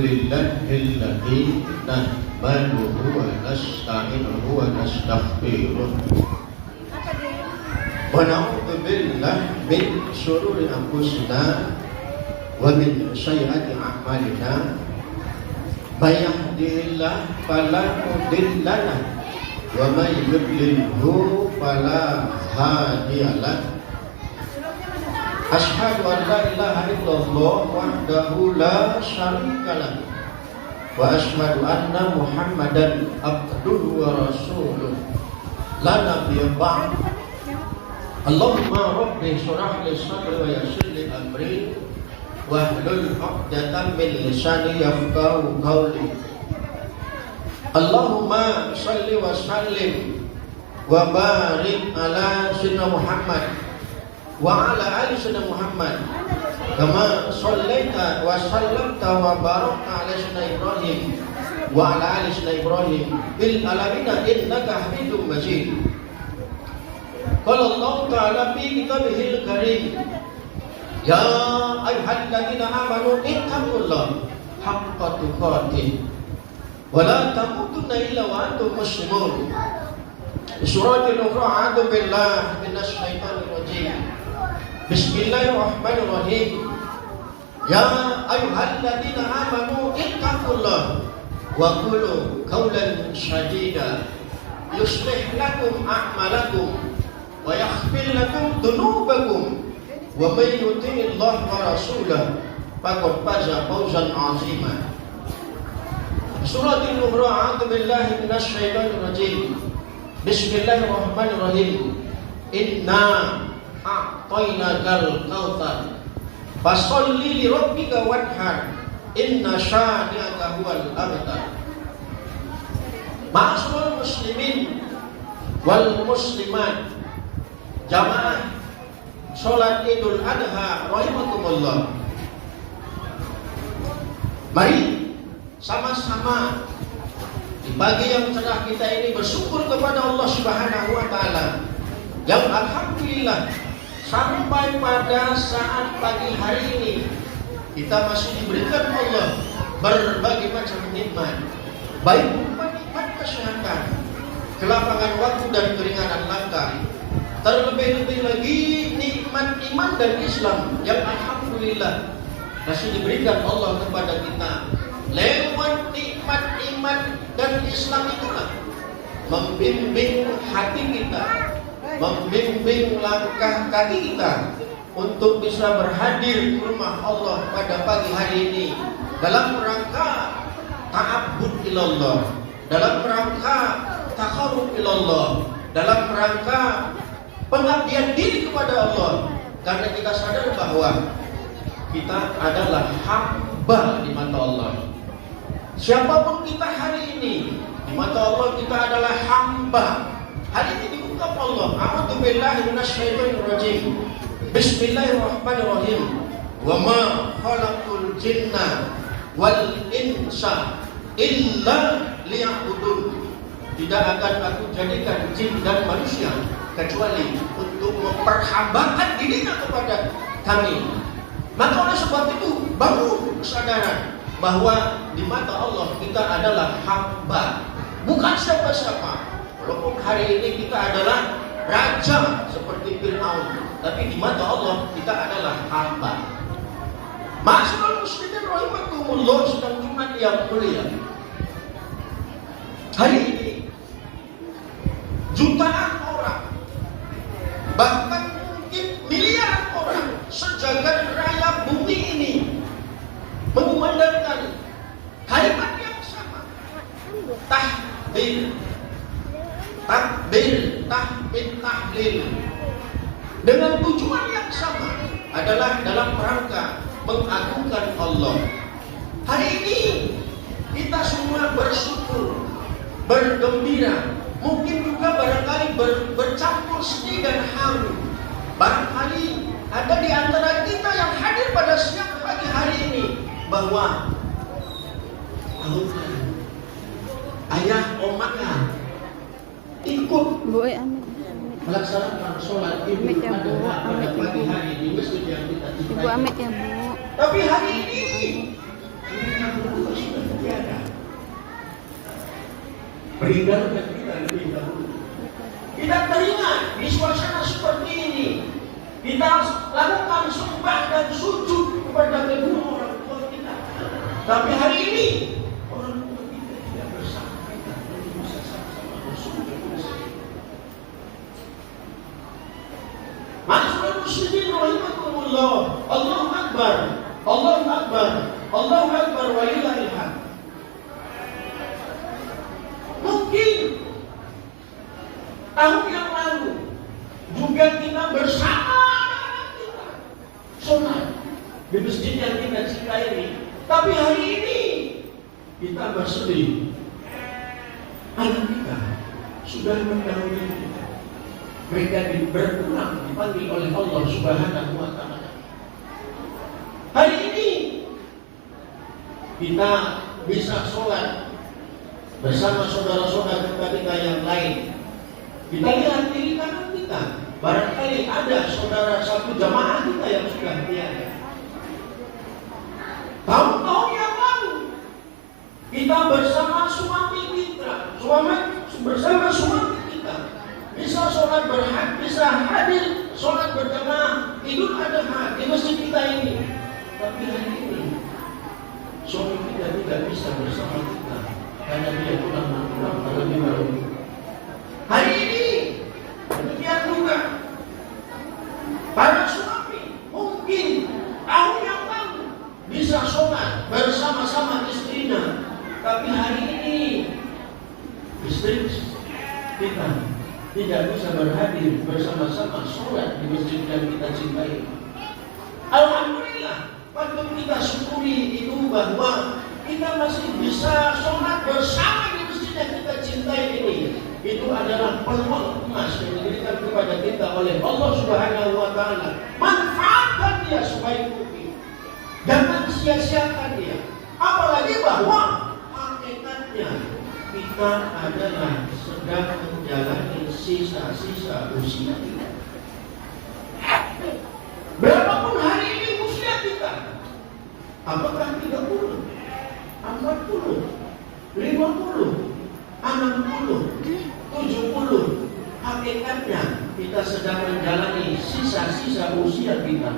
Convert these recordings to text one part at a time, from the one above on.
Alhamdulillahilladzi nahmaduhu wa nasta'inuhu wa nastaghfiruh wa na'udzu billahi min syururi anfusina wa min sayyiati a'malina may yahdihillahu fala mudilla lahu wa may yudlilhu fala hadiya lahu. Asyhadu an la ilaha illallah wahdahu la syarika lahu wa asyhadu anna Muhammadan abduhu wa rasuluh la nabiyya ba'd. Allahumma rabbi shrah li sadri wa yassir li amri wahlul 'uqdatam min lisani yafqahu qawli. Allahumma shalli wa sallim wa barik ala sayyidina Muhammad wa ala ali sayyidina Muhammad kama shallaita wa sallamta wa barakta ala sayyidina Ibrahim wa ala ali sayyidina Ibrahim bil alamin innaka Hamidum Majid. Qala Allah ta'ala fi kitabihil karim ya ayyuhalladzina amanu ittaqullaha haqqa tuqatih wa la tamutunna illa wa antum muslimun. Suratul Ukhra, a'udzu billahi minasy syaithanir rajim. Bismillahirrahmanirrahim. Ya ayyuhalladzina amanu ittaqullaha wa qulu qawlan sadida yuslih lakum a'malakum wa yaghfir lakum dhunubakum wa may yuti'illaha wa rasulahu faqad faza fawzan 'azima. Suratul Ukhra, a'udzu billahi minasy syaithanir rajim. Bismillahirrahmanirrahim. Inna a'tainakal kautsar fasholli li rabbika wanhar inna syani'aka huwal abtar. Ma'asyiral muslimin wal muslimat, jamaah salat Idul Adha rahimakumullah. Mari sama-sama di pagi yang cerah kita ini bersyukur kepada Allah Subhanahu wa taala yang alhamdulillah sampai pada saat pagi hari ini kita masih diberikan Allah berbagai macam nikmat, baik nikmat kesehatan, kelapangan waktu dan keringanan langkah, terlebih-lebih lagi nikmat iman dan Islam yang alhamdulillah masih diberikan Allah kepada kita. Lewat nikmat iman dan Islam itulah membimbing hati kita, membimbing langkah kaki kita untuk bisa berhadir di rumah Allah pada pagi hari ini dalam rangka ta'abbud ilallah, dalam rangka taqarrub ilallah, dalam rangka pengabdian diri kepada Allah, karena kita sadar bahwa kita adalah hamba di mata Allah. Siapapun kita hari ini, di mata Allah kita adalah hamba. Hari ini diungkap Allah, a'udzu billahi minasyaitonir rajim. Bismillahirrahmanirrahim. Wa ma khalaqul jinna wal insa illa liya'budun. Tidak akan aku jadikan jin dan manusia kecuali untuk memperhambakan dirinya kepada kami. Maka oleh sebab itu bangun kesadaran bahwa di mata Allah kita adalah hamba, bukan siapa-siapa. Walaupun hari ini kita adalah raja seperti Fir'aun, tapi di mata Allah kita adalah hamba. Ma'asyiral muslimin rahimakumullah, sedang Jumat yang mulia. Hari ini jutaan orang, bahkan mungkin miliaran orang sejagat raya bumi ini mengumandangkan kalimat yang sama, tahbir, takbir, tahmid, tahlil, dengan tujuan yang sama, adalah dalam rangka mengagungkan Allah. Hari ini kita semua bersyukur, bergembira, mungkin juga barangkali bercampur sedih dan haru. Barangkali ada di antara kita yang hadir pada siang pagi hari ini bahwa ayah omanya ikut melaksanakan sholat Idul Adha pada pagi hari di masjid yang kita cintai. Ibu Amit ya Bu. Tapi hari ini menghindarkan kita lebih dahulu. Kita teringat di suasana seperti ini, kita lakukan sembah dan sujud kepada kedua orang tua kita. Tapi hari ini orang tua kita tidak bersama kita, belum bisa sama-sama bersujud. Ma'asyiral muslimin rahimakumullah, Allahu Akbar, Allahu Akbar, Allahu Akbar walillahil hamd. Mungkin tahun yang lalu juga kita bersama kita sholat di masjid yang kita cintai ini. Tapi hari ini kita bersedih, anak kita sudah mendahului kita. Mereka berpulang dipanggil oleh Allah Subhanahu wa Ta'ala. Hari ini kita bisa sholat bersama saudara-saudara kita yang lain. Kita lihat kiri kanan kita, barangkali ada saudara satu jamaah kita yang sudah tiada. Tahun-tahun yang lalu kita bersama suami kita, bersama suami kita bisa sholat bisa hadir sholat berjamaah Idul Adha di masjid kita ini. Tapi hari ini suami kita tidak bisa bersama kita karena dia pulang terlebih dahulu. Hari ini demikian juga para suami mungkin tahun yang lalu bisa sholat bersama-sama istrinya, tapi hari ini istri kita tidak bisa berhadir bersama-sama sholat di masjid yang kita cintai. Alhamdulillah, patut kita syukuri itu bahwa kita masih bisa sholat bersama di masjid yang kita cintai ini. Itu adalah peluang emas yang diberikan kepada kita oleh Allah Subhanahu wa Ta'ala. Manfaatkan dia sebaik mungkin, jangan sia-siakan dia. Apalagi bahwa hakikatnya kita adalah sedang menjalani sisa-sisa usia kita. Berapapun hari ini usia kita, apakah 30, 40, 50, 60, 70, hakikatnya kita sedang menjalani sisa-sisa usia kita.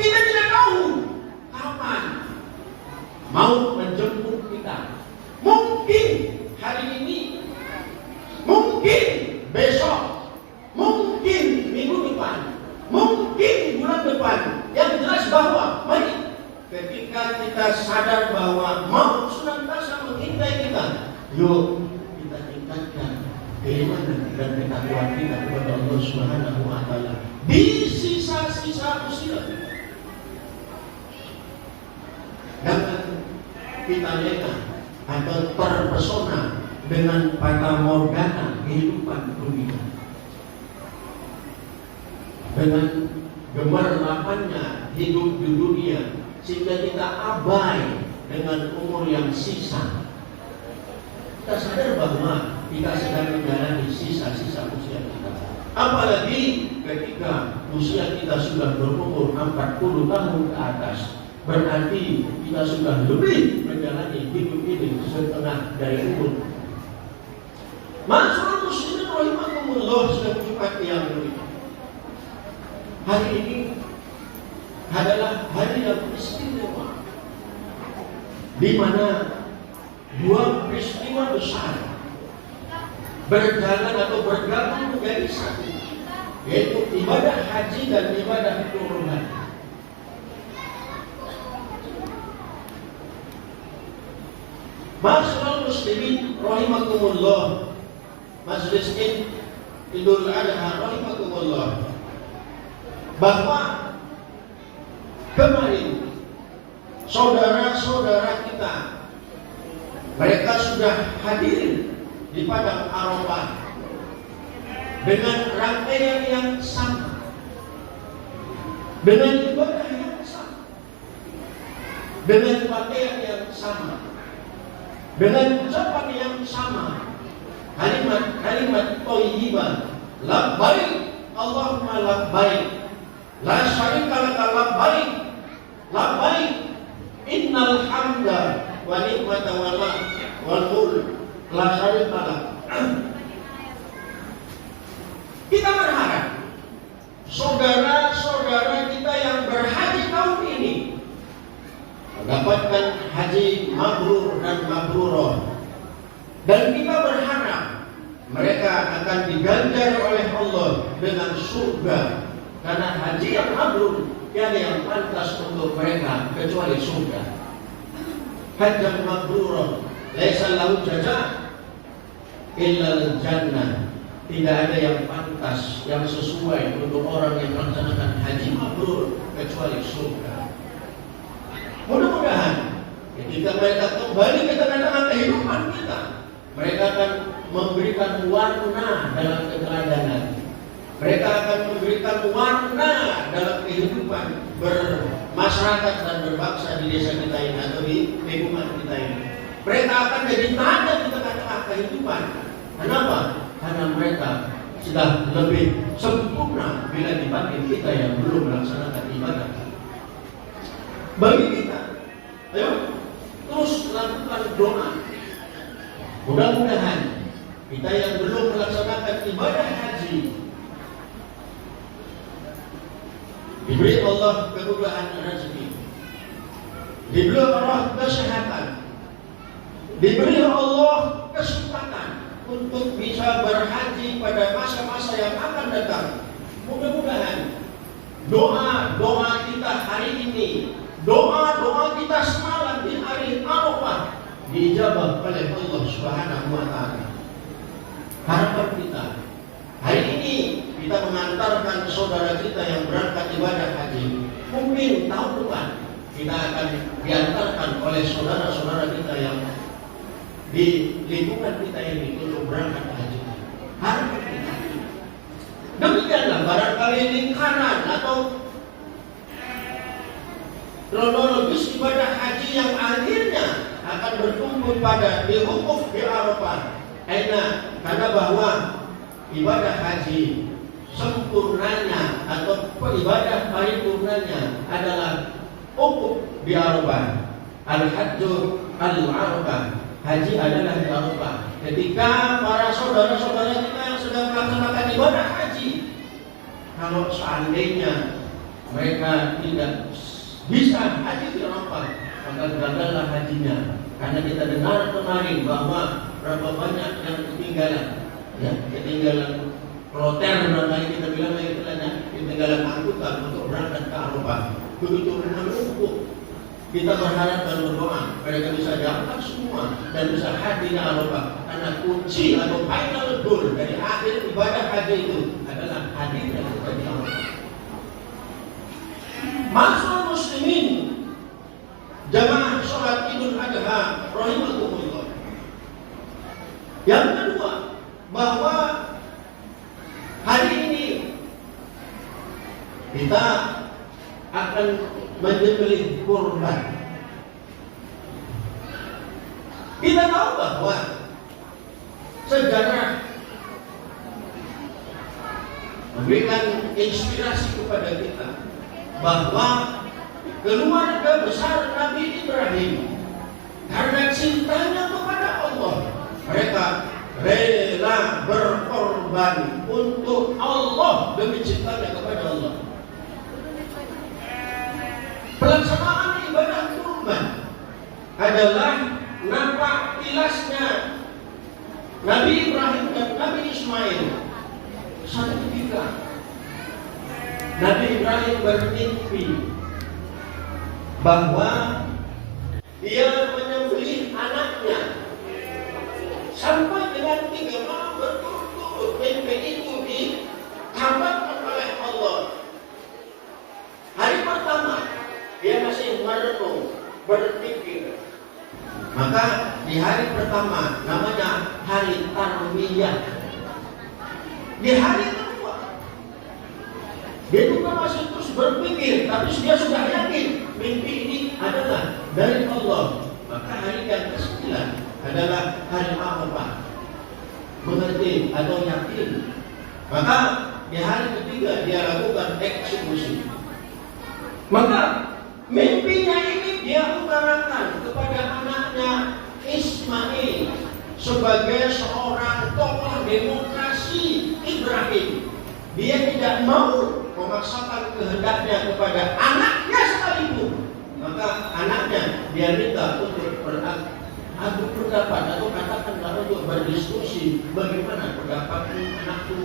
Kita tidak tahu kapan mau menjemput kita. Mungkin hari ini, mungkin besok, mungkin minggu depan, mungkin bulan depan. Yang jelas bahwa mari ketika kita sadar bahwa mau senantiasa mengintai kita, yuk kita tingkatkan keimanan dan ketakwaan kita kepada Allah Subhanahu wa Ta'ala di sisa-sisa usia kita. Jangan kita lengah atau terpesona dengan fata morgana kehidupan dunia, dengan gemerlapannya hidup di dunia, sehingga kita abai dengan umur yang sisa. Kita sadar bahwa kita sedang menjalani sisa-sisa usia kita. Apalagi ketika usia kita sudah berumur 40 tahun ke atas, berarti kita sudah lebih menjalani hidup ini setengah dari umur. Ma'asyiral muslimin rahimakumullah, sedang Jumat yang mulia. Hari ini adalah hari yang istimewa, di mana dua peristiwa besar berjalan atau bergabung menjadi satu, yaitu ibadah haji dan ibadah kurban. Ma'asyiral muslimin rahimakumullah, majelis Idul Adha rahimakumullah, bahwa kemarin saudara-saudara kita mereka sudah hadir di padang Arafah dengan rangkaian yang sama, dengan ibadah yang sama, dengan pakaian yang sama, dengan ucapan yang sama, kalimat thayyibah, labbaik Allahumma labbaik, la syarika laka labbaik, labbaik innal hamda wa ni'mata wal mulk la syarika lak Kita berharap saudara-saudara kita yang berhaji tahun ini mendapatkan haji mabrur dan mabrurah. Dan kita berharap mereka akan diganjar oleh Allah dengan surga. Karena haji yang mabrur tiada yang pantas untuk mereka kecuali surga. Haji mabrurah laisa lahu jazaa illa jannah. Tidak ada yang pantas, yang sesuai untuk orang yang melaksanakan haji mabrur kecuali surga. Mudah-mudahan ketika mereka kembali ke tengah-tengah kehidupan kita, mereka akan memberikan warna dalam keteladanan. Mereka akan memberikan warna dalam kehidupan bermasyarakat dan berbangsa di desa kita ini atau di lingkungan kita ini. Mereka akan jadi tanda di tengah-tengah kehidupan. Kenapa? Karena mereka sudah lebih sempurna bila dibanding kita yang belum melaksanakan ibadah. Bagi kita, ayo terus lakukan doa. Mudah-mudahan kita yang belum melaksanakan ibadah haji diberi Allah kemudahan rezeki, diberi Allah kesehatan, diberi Allah kesempatan untuk bisa berhaji pada masa-masa yang akan datang. Mudah-mudahan doa-doa kita hari ini, doa-doa kita semalam di hari Arafah dijawab oleh Allah Subhanahu wa taala. Harapan kita hari ini kita mengantarkan saudara kita yang berangkat ibadah haji. Mungkin tahun depan kita akan diantarkan oleh saudara-saudara kita yang di lingkungan kita ini untuk berangkat haji. Harapan kita demikianlah, barangkali lingkaran atau kronologis ibadah haji yang akhirnya akan berkumpul pada di wukuf di Arafah. Karena bahwa ibadah haji sempurnanya atau ibadah paripurnanya adalah wukuf di Arafah. Al-Hajju al-Arafah. Haji adalah di Arafah. Ketika para saudara-saudara kita yang sedang melaksanakan ibadah haji, kalau seandainya mereka tidak bisa haji di Arafah, maka gagallah hajinya. Karena kita dengar kemarin bahwa berapa banyak yang ketinggalan, ya, ketinggalan kloter, barangkali kita bilang istilahnya, ketinggalan angkutan untuk berangkat ke Arafah. Begitu menumpuk. Kita berharap dan berdoa mereka bisa dapat semua dan bisa hadir di Arafah. Karena kunci atau final goal dari akhir ibadah haji itu adalah hadir di Arafah. Masyaallah muslimin, jamaah sholat Idul Adha rahimakumullah. Yang kedua, bahwa hari ini kita akan menyembelih kurban. Kita tahu bahwa sejarah memberikan inspirasi kepada kita bahwa keluarga besar Nabi Ibrahim karena cintanya kepada Allah, mereka rela berkorban untuk Allah demi cintanya kepada Allah. Pelaksanaan ibadah kurban adalah nampak jelasnya Nabi Ibrahim dan Nabi Ismail. Satu ketika Nabi Ibrahim bermimpi bahwa dia menyembelih anaknya sampai dengan 3 malam berturut-turut. Mimpi itu dikabarkan oleh Allah. Hari pertama dia masih merenung, berpikir. Maka di hari pertama namanya hari Tarwiyah. Di hari kedua dia juga masih terus berpikir, tapi dia sudah yakin mimpi ini adalah dari Allah. Maka hari yang ke-9 adalah hari Arafah. Mengerti atau yakin. Maka di hari ketiga dia lakukan eksekusi. Maka mimpinya ini dia utarakan kepada anaknya Ismail sebagai seorang tokoh demokrasi Ibrahim. Dia tidak mau memaksakan kehendaknya kepada anaknya sekalipun. Maka anaknya dia minta untuk adu pendapat atau katakanlah untuk berdiskusi, bagaimana pendapatmu anakku.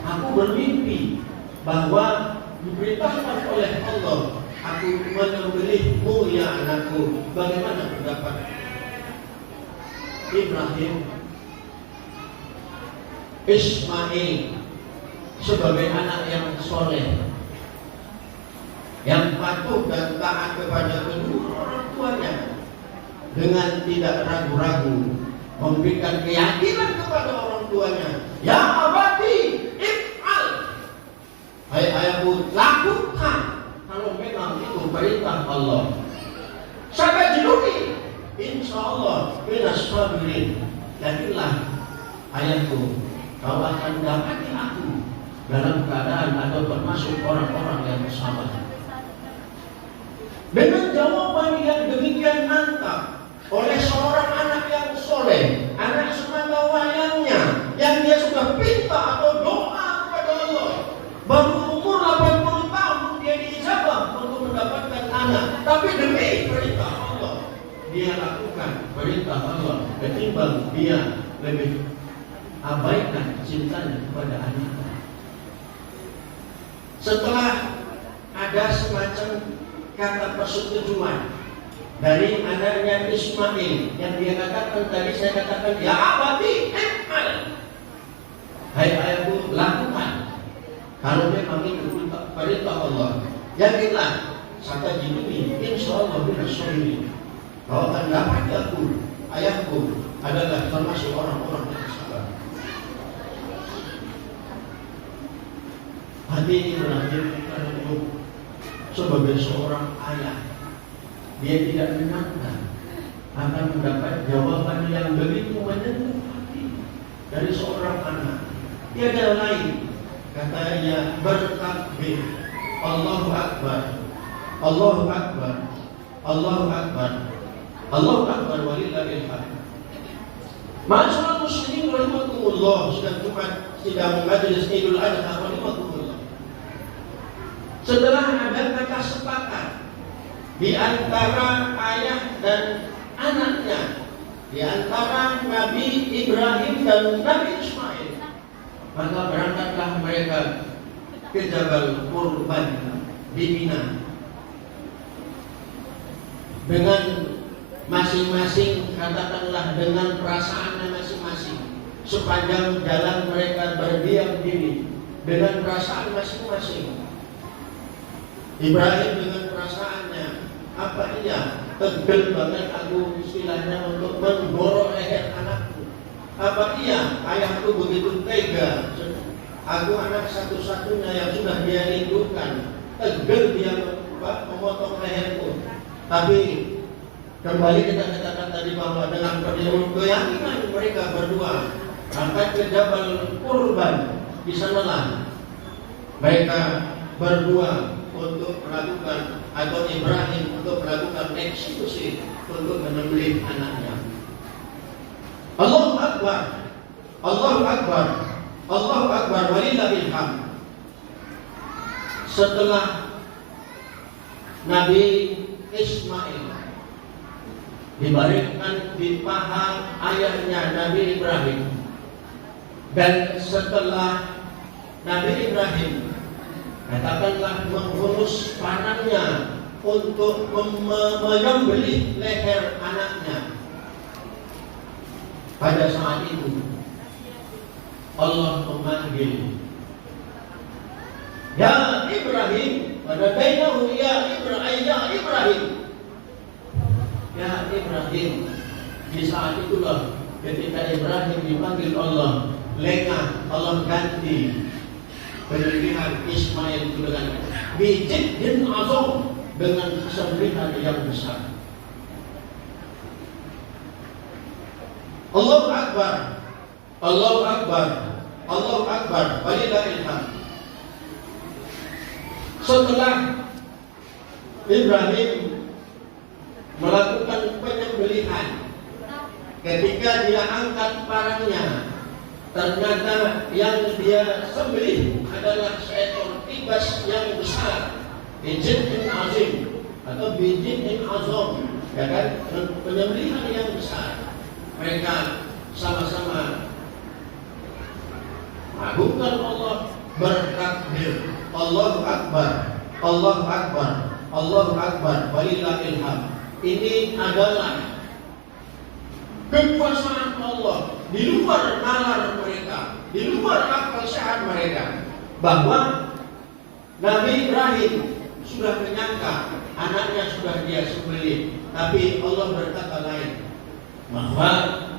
Aku bermimpi bahwa diberitakan oleh Allah, aku menyembelihmu ya anakku. Bagaimana pendapat Ibrahim? Ismail sebagai anak yang soleh, yang patuh dan taat kepada kedua orang tuanya, dengan tidak ragu-ragu memberikan keyakinan kepada orang tuanya. Ya abadi if'al, hai ayahku, lakukan kalau memang itu perintah Allah. Satajiduni insyaallah minas sabirin. Yakinlah ayahku, kau akan dapati aku dalam keadaan atau termasuk orang-orang yang bersabar. Dengan jawaban yang demikian mantap oleh seorang anak yang soleh, anak semata wayangnya, yang dia sudah pinta atau doa kepada Allah, baru umur 80 tahun dia diijabah untuk mendapatkan anak, tapi demi perintah Allah dia lakukan perintah Allah ketimbang dia lebih abaikan cintanya kepada anaknya. Setelah ada semacam kata persetujuan dari anaknya Ismail yang dia katakan tadi, saya katakan ya abadi if'al, hai ayahku, lakukan kalau memang itu perintah Allah. Yakinlah satajiduni insyaallah minas sabirin, kau akan dapat aku, ayahku adalah termasuk orang-orang yang sabar. Hati Ibrahim sebagai seorang ayah, dia tidak menyangka akan mendapat jawaban yang begitu menyentuh hati dari seorang anak. Tiada lain, katanya bertakbir, Allahu Akbar, Allahu Akbar, Allahu Akbar, Allahu Akbar, walillahil hamd. Ma'asyiral muslimin rahimakumullah, sidang majelis Idul Adha rahimakumullah. Setelah ada kata sepakat di antara ayah dan anaknya, di antara Nabi Ibrahim dan Nabi Ismail, maka berangkatlah mereka ke Jabal Qurban di Mina dengan masing-masing, katakanlah dengan perasaannya masing-masing. Sepanjang jalan mereka berdiam diri dengan perasaan masing-masing. Ibrahim dengan perasaannya, apa iya tegel banget aku istilahnya untuk menggorok leher anakku. Apa iya ayahku begitu tega, aku anak satu-satunya yang sudah dia rindukan, tegel dia memotong leherku. Tapi kembali kita katakan tadi bahwa dengan keyakinan mereka berdua berangkat ke Jabal Qurban. Di sanalah mereka berdua untuk melakukan, atau Ibrahim untuk melakukan eksekusi untuk menyembelih anaknya. Allahu Akbar, Allahu Akbar, Allahu Akbar, walillahil hamd. Setelah Nabi Ismail dibaringkan di paha ayahnya Nabi Ibrahim, dan setelah Nabi Ibrahim katakanlah menghunus panahnya untuk menyembelih leher anaknya, pada saat itu Allah memanggil, ya Ibrahim, pada bainahu ya Ibrahim, ya Ibrahim, ya Ibrahim. Di saat itulah ketika Ibrahim dipanggil Allah, lengah Allah ganti penyembelihan Ismail itu dengan bijidin azam, dengan kesembelihan yang besar. Allahu Akbar, Allahu Akbar, Allahu Akbar, walillahil hamd. Setelah Ibrahim melakukan penyembelihan, ketika dia angkat parangnya ternyata yang dia sembelih adalah seekor kibas yang besar, bijin azim atau bijin azam, ya kan, penyembelihan yang besar. Mereka sama-sama mengagungkan Allah, bertakbir, Allahu Akbar, Allahu Akbar, Allahu Akbar, walillahil hamd. Ini adalah kekuasaan Allah di luar nalar mereka, di luar akal sehat mereka, bahwa Nabi Ibrahim sudah menyangka anaknya sudah dia sembelih, tapi Allah berkata lain, bahwa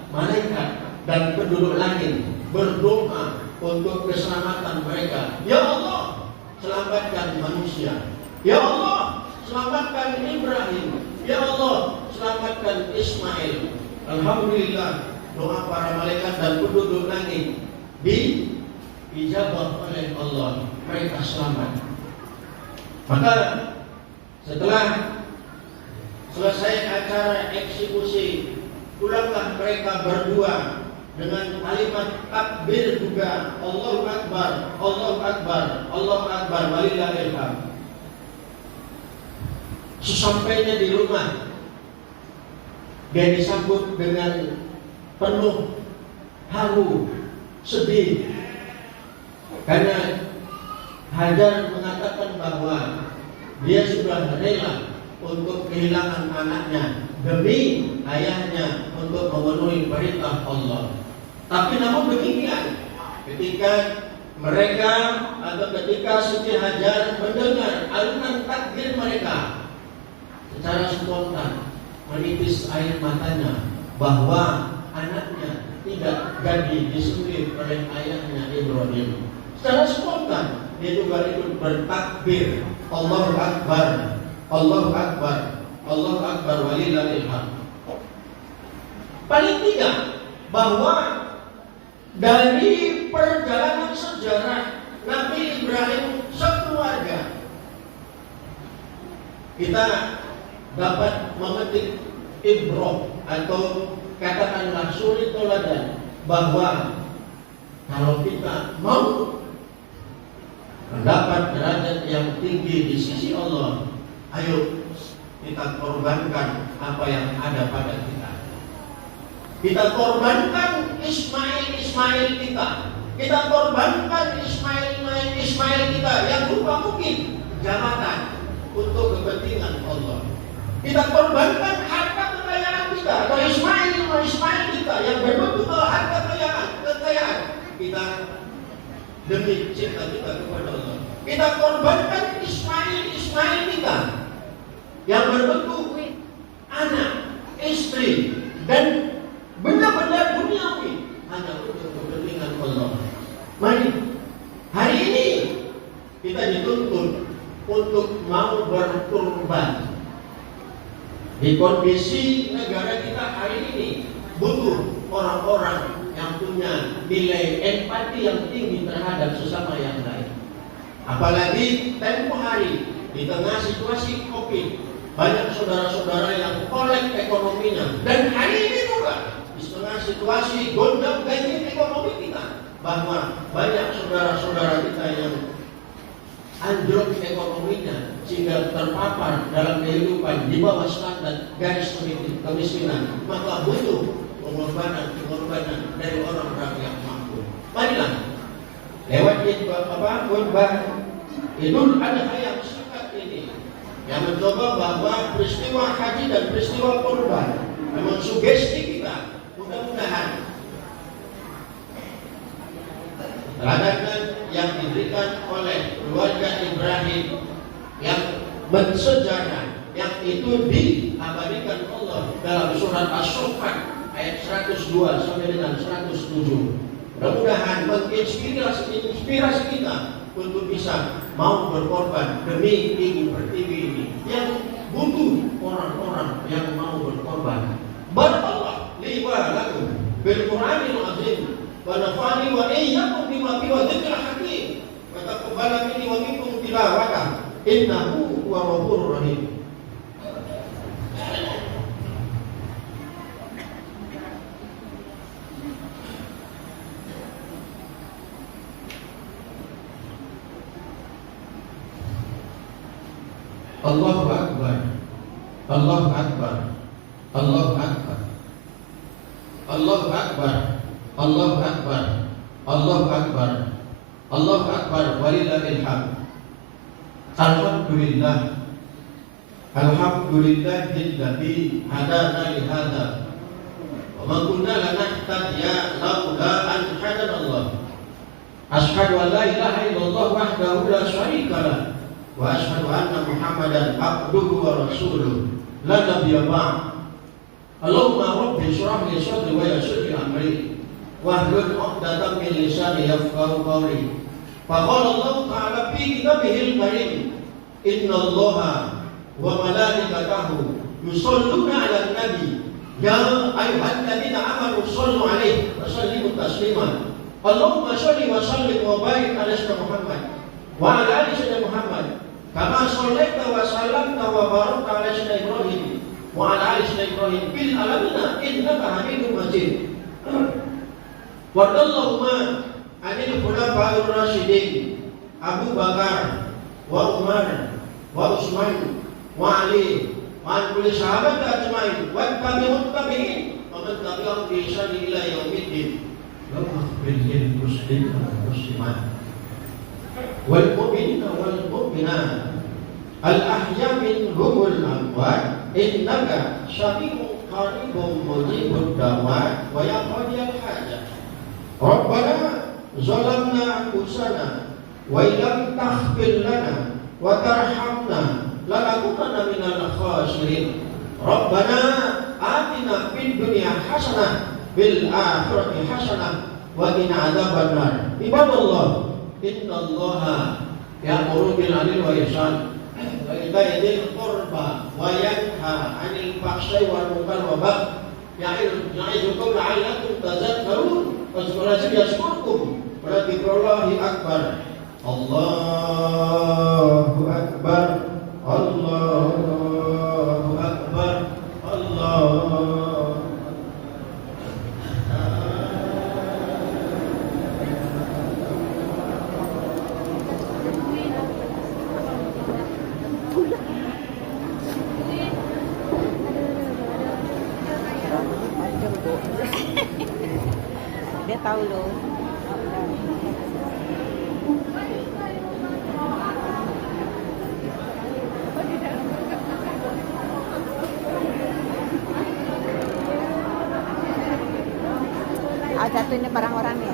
malaikat dan penduduk langit berdoa untuk keselamatan mereka. Ya Allah, selamatkan manusia. Ya Allah, selamatkan Ibrahim. Ya Allah, selamatkan Ismail. Alhamdulillah, doa para malaikat dan penduduk langit diijabah oleh Allah. Mereka selamat. Maka setelah selesai acara eksekusi, pulanglah mereka berdua dengan kalimat takbir juga, Allahu Akbar, Allahu Akbar, Allahu Akbar, walillahil hamd. Sesampainya di rumah, dia disambut dengan penuh haru, sedih, karena Hajar mengatakan bahwa dia sudah rela untuk kehilangan anaknya demi ayahnya untuk memenuhi perintah Allah. Tapi namun demikian, ketika mereka atau ketika Siti Hajar mendengar alunan takbir mereka, secara spontan menipis air matanya bahwa anaknya tidak jadi disembelih oleh ayahnya Ibrahim. Secara spontan dia juga ikut bertakbir, Allahu Akbar, Allahu Akbar, Allahu Akbar, walillahil hamd. Paling tidak bahwa dari perjalanan sejarah Nabi Ibrahim sekeluarga, kita dapat memetik ibrah atau katakanlah suri teladan bahwa kalau kita mau mendapat derajat yang tinggi di sisi Allah, ayo kita korbankan apa yang ada pada kita. Kita korbankan Ismail kita. Kita korbankan Ismail kita yang berupa mungkin jabatan untuk kepentingan Allah. Kita korbankan harta kekayaan kita atau Ismail kita yang berbentuk harta kekayaan kita demi cinta kita kepada Allah. Kita korbankan Ismail kita yang berbentuk anak, istri, dan benda-benda duniawi hanya untuk kepentingan Allah. Mari, hari ini kita dituntut untuk mau berkorban. Di kondisi negara kita hari ini butuh orang-orang yang punya nilai empati yang tinggi terhadap sesama yang lain. Apalagi tempo hari di tengah situasi COVID, banyak saudara-saudara yang kolek ekonominya. Dan hari ini juga di tengah situasi gonjang-ganjing ekonomi kita, bahwa banyak saudara-saudara kita yang anjlok ekonominya sehingga terpapar dalam kehidupan di bawah standar garis kemiskinan, maka butuh pengorbanan dari orang-orang yang mampu. Marilah lewat khutbah Idul Adha yang singkat ini yang mencoba bahwa peristiwa haji dan peristiwa kurban memang sugesti kita. Mudah-mudahan teladan yang diberikan oleh keluarga Ibrahim yang bersejarah, yang itu diabadikan Allah dalam surat As-Saffat ayat 102 sampai dengan 107. Mudah-mudahan menginspirasi kita untuk bisa mau berkorban demi ibu pertiwi ini yang butuh orang-orang yang mau berkorban. Barakallah li wa lakum bil Qur'anil azim wa nafa'ani wa iyyakum bima fihi wa dzikril hakim wa taqabbala minni wa minkum tilawatan innahu huwa ghafurur rahim. Allahu Akbar. Allahu Akbar. Allahu Akbar. Allahu Akbar. Allahu Akbar. Allahu Akbar. Allahu Akbar walillahil hamd. Alhamdulillah. Alhamdulillahilladzi hadana li hadza. Wa ma kunna lanahtadiya laula an hadana Allah. Asyhadu an la ilaha illallah wahdahu la syarika lah wa asyhadu anna Muhammadan abduhu wa rasuluh la nabiyya ba'd. Allahumma rabbi shrah li sadri wa yassir li amri wahlul 'uqdatam min lisani yafqahu qawli. Faqala Allah ta'ala fi kitabihil karim, innallaha wa malaikatahu yusholluna 'alan nabi ya ayyuhalladzina amanu shollu 'alaihi wa sallimu taslima. Allahumma sholli wa sallim wa barik 'ala sayyidina Muhammad wa 'ala ali sayyidina Muhammad kama shallaita wa sallamta wa barakta 'ala sayyidina Ibrahim wa 'ala ali sayyidina Ibrahim fil alamin innaka Hamidum Majid. Wadallahumma 'anil khulafa'ir rasyidin Abu Bakar wa Umar wa Utsman wa Ali wa an kulli sahabat ajmain wa tabi'in wa man tabi'ahum bi ihsan ila yaumiddin. Allahumma muslim wal muslimat wal mu'minina wal mu'minat al ahya minhumul amwat innaka sami'un qaribun mujibud da'wat wa yaqdiyal hajat. Rabbana zalamna anfusana wa illam taghfir lana wa tarhamna lanakunanna minal khasirin. Rabbana atina fid dunya hasanah bil akhirati hasanah wa qina adzabannar. Ibadallah, innallaha ya'muru bil 'adli wa ihsan wa ita'i dzil qurba wa yanha 'anil fahsya'i wal munkar wa baghi ya'izukum la'allakum tadhakkarun. Fadhkurullaha yazkurkum wa dzikrullahi akbar. Allahu akbar. Allahu akbar. Allah. Dia tahu loh. Jatuh ini barang orang nih.